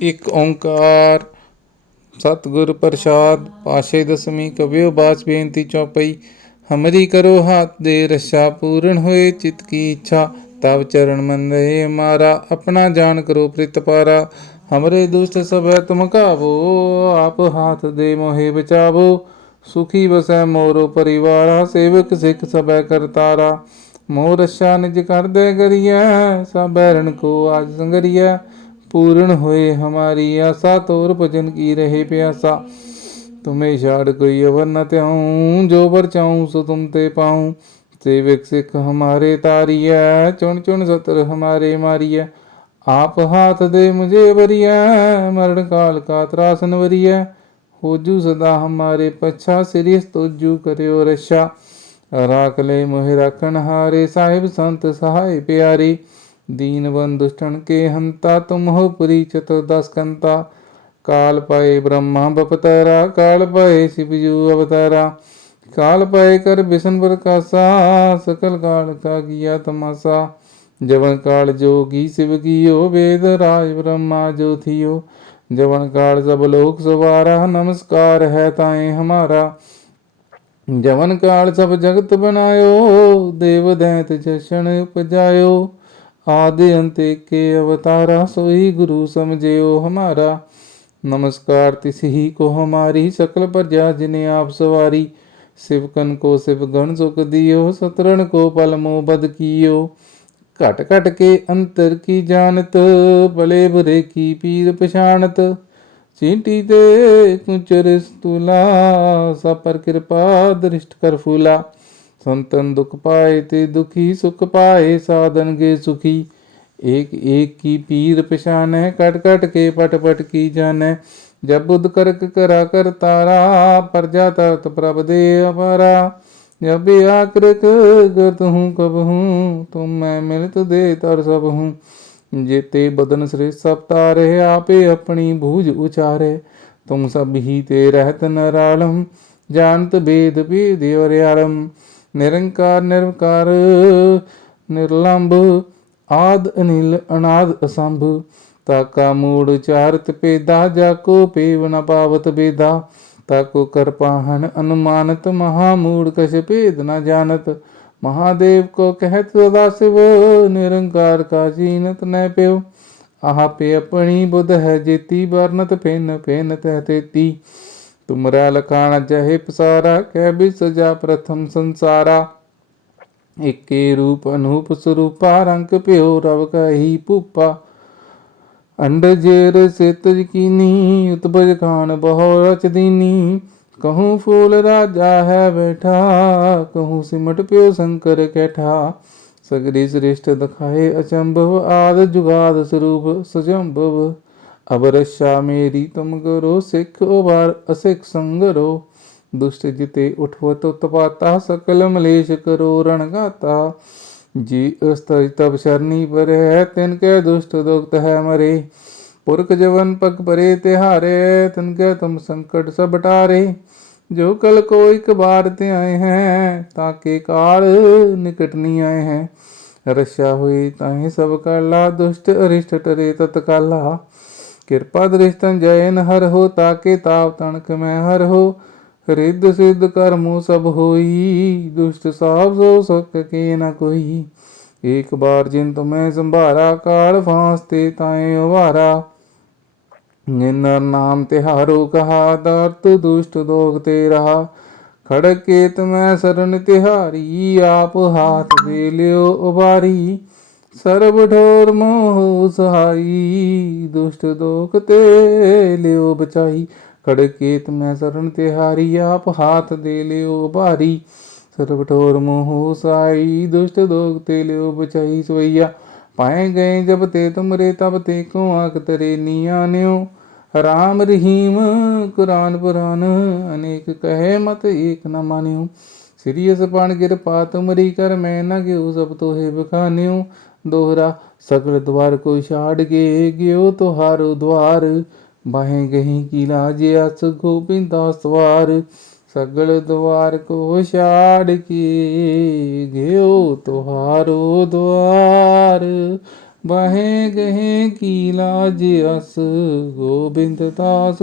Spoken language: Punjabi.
ਇੱਕ ਓੰਕਾਰ। ਸਤਿਗੁਰ ਪ੍ਰਸਾਦ, ਪਾਸ਼ੇ ਦਸਵੀਂ ਕਬਿਓ ਬਾਚ ਬੇਨਤੀ ਚੌਪਈ, ਹਮਰੀ ਕਰੋ ਹਾਥ ਦੇ ਰਸ਼ਾ ਪੂਰਨ ਹੋਏ, ਚਿਤ ਕੀ ਇੱਛਾ ਤਬ ਚਰਨ ਮਨ ਰਹੇ ਮਾਰਾ, ਆਪਣਾ ਜਾਨ ਕਰੋ ਪ੍ਰਿਤਪਾਰਾ ਹਮਰੇ ਦੁਸ਼ਟ ਸਭੈ ਤੁਮ ਕਾਵੋ ਆਪ ਹਾਥ ਦੇ ਮੋਹਿ ਬਚਾਵੋ, ਸੁਖੀ ਵਸੈ ਮੋਰੋ ਪਰਿਵਾਰਾ, ਸੇਵਕ ਸਿੱਖ ਸਭੈ ਕਰਤਾਰਾ ਮੋਰ ਰਸ਼ਾ ਨਿਜ ਕਰਦੇ ਕਰੀਐ ਸਭ ਬੈਰਨ ਕੋ ਆਜ ਸੰਗਰੀਐ पूर्ण होए हमारी आशा तोर भजन की रहे प्यासा तुम्हें छाड़ कोई अवर न त्याऊं जो बर चाहूं सो तुम ते पाऊं सेवक सिख हमारे तारिया चुन चुन सतर हमारे मारिया आप हाथ दे मुझे बरिया मरण काल का त्रासन वरिया होजू सदा हमारे पच्छा सिरिस तुजू करियो रक्षा राख ले मोहि राखन हारे साहिब संत सहाय प्यारे दीन बंधुष्टन के हंता, तुम हो पुरी चतुर्दश कंता। काल पाए ब्रह्मा बपतारा, काल पाए शिवजू अवतारा। काल पाए कर बिशन प्रकाशा सकल काल का किया तमाशा। जवन काल जोगी शिव कियो, वेद राज ब्रह्मा जो थियो। जवन काल सब लोक सवारा, नमस्कार है ताए हमारा। जवन काल सब जगत बनायो देव दैत जशन उपजायो। आदि अंत के अवतारा सोई गुरु समझेओ हमारा नमस्कार तिस ही को हमारी सकल प्रजा जिने आप सवारी शिवकन को शिव गण सुख दियो सतरण को पल मोह बद कियो घट घट के अंतर की जानत भले बुरे की पीर पछानत चींटी ते कुचर स्तूला सब पर कृपा दृष्ट कर ਸੰਤਨ ਦੁਖ ਪਾਏ ਤੇ ਦੁਖੀ ਸੁਖ ਪਾਏ, ਸਾਧਨ ਗੇ ਸੁਖੀ। ਏਕ ਏਕ ਕੀ ਪੀਰ ਪਛਾਨੈ ਕਟ ਕਟ ਕੇ ਪਟ ਪਟ ਕੀ ਜਾਣੈ। ਜਬ ਬੁਧ ਕਰਕ ਕਰਾ ਕਰ ਤਾਰਾ, ਪਰਜਾ ਤਰਤ ਪ੍ਰਭ ਦੇ ਅਪਾਰਾ। ਜਬ ਆਕਰਕ ਗਤ ਹੂੰ, ਕਬ ਹੂੰ, ਤੁਮ ਮੈਂ ਮਿਲਤ ਦੇ ਤਰ ਸਭ ਹੂੰ। ਜੇਤੇ ਬਦਨ ਸ੍ਰੀ ਸਭ ਤਾਰੇ, ਆਪੇ ਆਪਣੀ ਭੂਜ ਉਚਾਰੇ। ਤੁਮ ਸਭ ਹੀ ਤੇ ਰਹਿਤ ਨਰਾਲਮ, ਜਾਣਤ ਬੇਦ ਵੀ ਦੇਵਰਿਆਲਮ ਨਿਰੰਕਾਰ ਨਿਰਵਕਾਰ, ਨਿਰਲੰਭ, ਆਦ ਅਨਿਲ, ਅਨਾਦ ਅਸੰਭ। ਤਾਕਾ ਮੂੜ ਚਾਰਤ ਪੇਦਾ ਜਾ ਕੋ ਪੀਵ ਨ ਪਾਵਤ ਬੇਦਾ। ਤਾਕੋ ਕਰਪਾਹਨ ਅਨੁਮਾਨਤ, ਮਹਾ ਮੂੜ ਕਛ ਭੇਦ ਨ ਜਾਣਤ। ਮਹਾਦੇਵ ਕੋ ਕਹਿਤ ਸਦਾ ਸਿਵ ਨਿਰੰਕਾਰ ਕਾ ਜੀਨਤ ਨੈ ਪਿਓ ਆਹ ਪੇ ਆਪਣੀ ਬੁੱਧ ਹੈ ਜੇਤੀ, ਵਰਨਤ ਪੇਨ ਪੇਨ ਤਹਿ ਤੇਤੀ। तुमरा लखान जहे पसारा कह भी सजा प्रथम संसारा इक्के रूप अनूप स्वरूपा रंग प्यो रव कही भूपा अंड जेर सित यकीनी उतबज खान बहु रच दीनी कहूँ फूल राजा है बैठा कहूँ सिमट प्यो शंकर कैठा सगरी श्रेष्ठ दखाए अचंभव आद जुगाद स्वरूप ਅਵਰਸ਼ਾ ਮੇਰੀ ਤੁਮ ਗੁਰੂ ਸਿੱਖ ਉਵਾਰ ਅਸਿੱਖ ਸੰਗਰੋ। ਦੁਸ਼ਟ ਜਿਤੇ ਉਠਵਤ ਤਪਾਤਾ ਸਕਲ ਮਲੇਸ਼ ਕਰੋ ਰਣਗਾਤਾ ਜੀ ਅਸਤਜ ਤਬ ਸਰਨੀ ਪਰ ਹੈ, ਤਿਨ ਕੈ ਦੁਸ਼ਟ ਦੁਖਤ ਹੈ ਮਰੇ। ਪੁਰਖ ਜਵਨ ਪਗ ਪਰੇ ਤਿਹਾਰੇ, ਤਿਨ ਕੈ ਤੁਮ ਸੰਕਟ ਸਭ ਟਾਰੇ। ਜੋ ਕਲ ਕੋ ਇੱਕ ਬਾਰ ਤੇ ਆਏ ਹੈ, ਤਾਂ ਕੇ ਕਾਲ ਨਿਕਟ ਨਹੀਂ ਆਏ ਹੈ। ਰਸ਼ਾ ਹੋਈ ਤਾਂ ਹੀ ਸਭ ਕਾਲਾ, ਦੁਸ਼ਟ ਅਰਿਸ਼ਟ ਟਰੇ ਤਤਕਾਲਾ। ਕਿਰਪਾ ਦ੍ਰਿਸ਼ਟਨ ਜੈਨ ਹਰ ਹੋ ਤਾਕੇ ਤਾਪ ਤਣਕ ਮੈਂ ਹਰ ਹੋ, ਰਿੱਧ ਸਿੱਧ ਕਰਮੋ ਸਭ ਹੋਈ, ਦੁਸ਼ਟ ਸਾਬ ਸੋ ਸਕ ਕੇ ਨ ਕੋਈ। ਏਕ ਬਾਰ ਜਿਨ ਤੁਮੈ ਸੰਭਾਰਾ, ਕਾਲ ਫਾਂਸ ਤੇ ਤਾਏ ਉਵਾਰਾ ਨਿਨਰ ਨਾਮ ਤਿਹਾਰੋ ਕਹਾ, ਦਰਤ ਦੁਸ਼ਟ ਦੋਗ ਤੇ ਰਹਾ। ਖੜਕੇ ਤੁਮੈ ਸਰਨ ਤਿਹਾਰੀ, ਆਪ ਹਾਥ ਦੇ ਲਿਓ ਉਬਾਰੀ ਸਰਬ ਠੋਰ ਮੋਹ ਸਹਾਈ, ਦੁਸ਼ਟ ਦੋਖ ਤੇ ਲਿਓ ਬਚਾਈ। ਖੜਕੇਤ ਮੈਂ ਸਰਨ ਤੇ ਹਾਰੀ ਆਪ ਹਾਥ ਦੇ ਲਿਓ ਭਾਰੀ। ਸਰਬ ਠੋਰ ਮੋਹ ਸਹਾਈ, ਦੁਸ਼ਟ ਦੋਖ ਤੇ ਲਿਓ ਬਚਾਈ ਸੋਈਆ ਪਾਏ ਗਏ ਜਬ ਤੇ ਤੁਮਰੇ ਤਬ ਤੇ ਕੋ ਆਖ ਤਰੇ ਨਿਆਨਿਓ ਰਾਮ ਰਹੀਮ, ਕੁਰਾਨ ਪੁਰਾਨ, ਅਨੇਕ ਕਹੇ ਮਤ ਏਕ ਨ ਮਾਨਿਓ। ਸਿਰੀਅਸ ਪਣ ਕਿਰਪਾ ਤੁਮਰੀ ਕਰ ਮੈਂ ਨਾ ਗਿਉ, ਸਭ ਤੋਹੇ ਬਖਾਨਿਓ। ਦੋਹਰਾ ਸਗਲ ਦਵਾਰ ਕੋ ਛਾੜ ਕੇ ਗਿਓ ਤੁਹਾਰੋ ਦਵਾਰ। ਬਾਹੇ ਗਹੀ ਕੀ ਲਾਜ ਅਸ ਗੋਬਿੰਦਾ ਸਵਾਰ। ਸਗਲ ਦਵਾਰ ਕੋ ਛਾੜ ਕੇ ਗਿਓ ਤੁਹਾਰੋ ਦਵਾਰ। ਬਾਹੇ ਗਹੇ ਕੀ ਲਾਜ ਅਸ ਗੋਬਿੰਦ ਦਾਸ